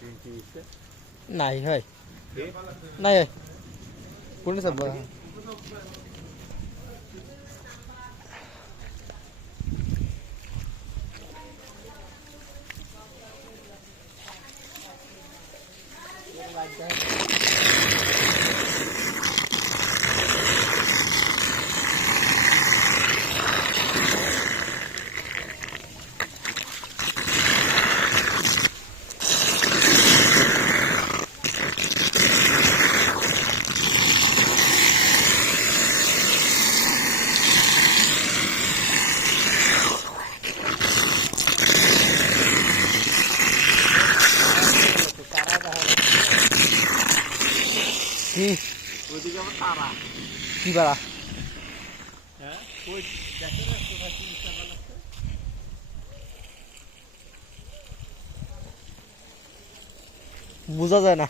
नाही होय नाही कोणी सब কি বাড়া বোঝা যায় না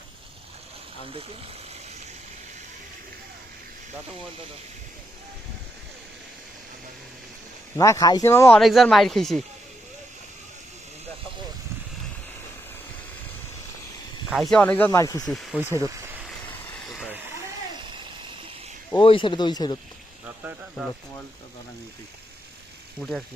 না খাইছে মামা অনেকজন মাইর খাইছি খাইছে অনেকজন মাইর খাইছি ওই সাইডত ওই সাইডত ওই সাইডত উঠে আসছে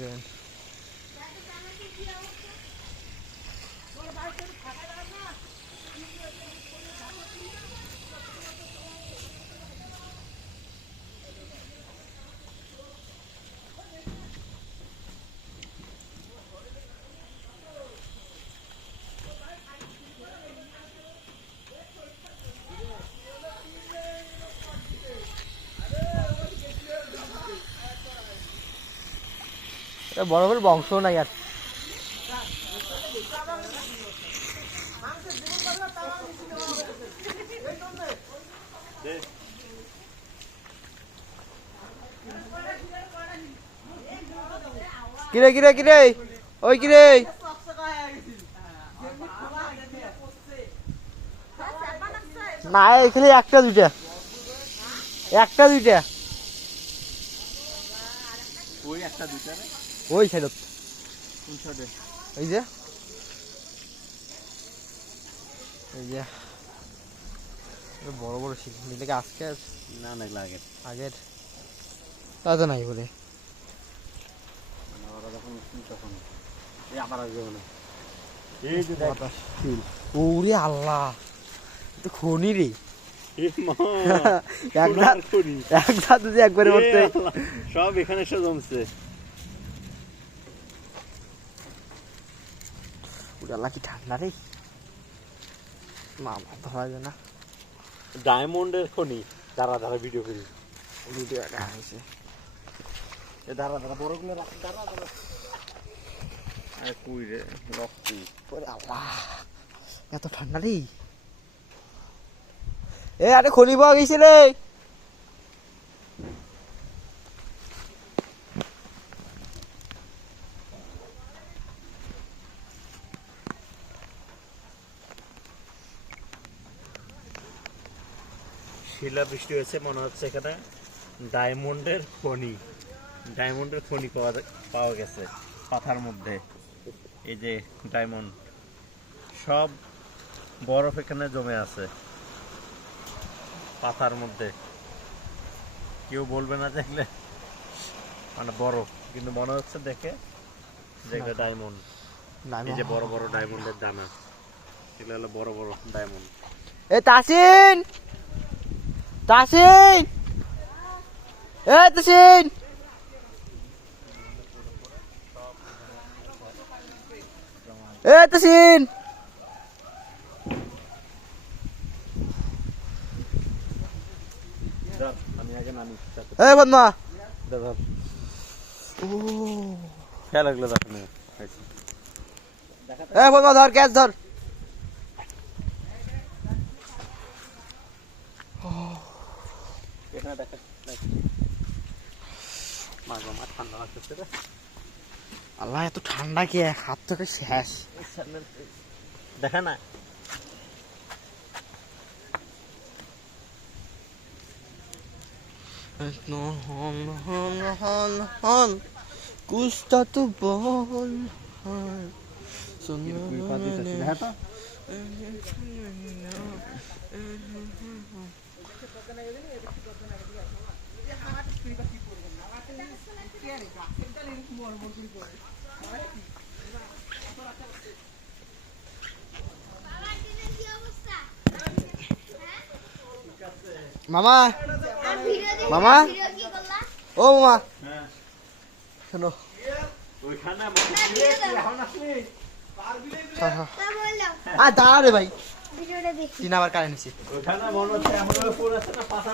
বড় বড় বংশ নাই আর কিরে কিরে কিরে ওই কিরে না এখানে একটা দুইটা ওই একটা দুইটা ওই সাইডত এই যে বড় বড় শিখ নিলে আজকে না না আগের তাতে নাই বলে ওরা যখন তখন এই আবার আসবে মানে এই যে ওরে আল্লাহ তো খনি রে একবারে সব এখানে এসে জমছে কি ঠান্ডা রে মামা ধরা যায় না ডায়মন্ডের খনি দাঁড়া দাঁড়া ভিডিও করি হয়েছে দাঁড়া দাঁড়া বড়গুলো রাখ দাঁড়া দাঁড়া কুই রে রক্তি আল্লাহ এত ঠান্ডা রে এ আরে খনি পাওয়া গেছে রে শিলা বৃষ্টি হয়েছে মনে হচ্ছে এখানে ডায়মন্ডের খনি পাওয়া গেছে পাথার মধ্যে এই যে ডায়মন্ড সব বরফ এখানে জমে আছে পাথার মধ্যে কেউ বলবে না দেখলে মানে বরফ কিন্তু মনে হচ্ছে দেখে যে ডায়মন্ড এই যে বড় বড় ডায়মন্ডের দানা এগুলো হলো বড় বড় ডায়মন্ড এ তাসিন তাসিন এ তাসিন এ তাসিন আমি আগে নামি এ বদমা ধর ও খেলা লাগলো দেখুন এ বদমা ধর গ্যাস ধর এখানে দেখা মাঝে ঠান্ডা লাগতেছে রে আল্লাহ এত ঠান্ডা কি হাত থেকে শেষ দেখা না কুস্তা তো বল মামা মামা ও মামা হ্যাঁ শোনো ওইখানে দাঁড়া রে ভাই তিন আবার কারেন্ট নিচ্ছে ওইখানে মনে হচ্ছে এমন ফোন আছে না পাতা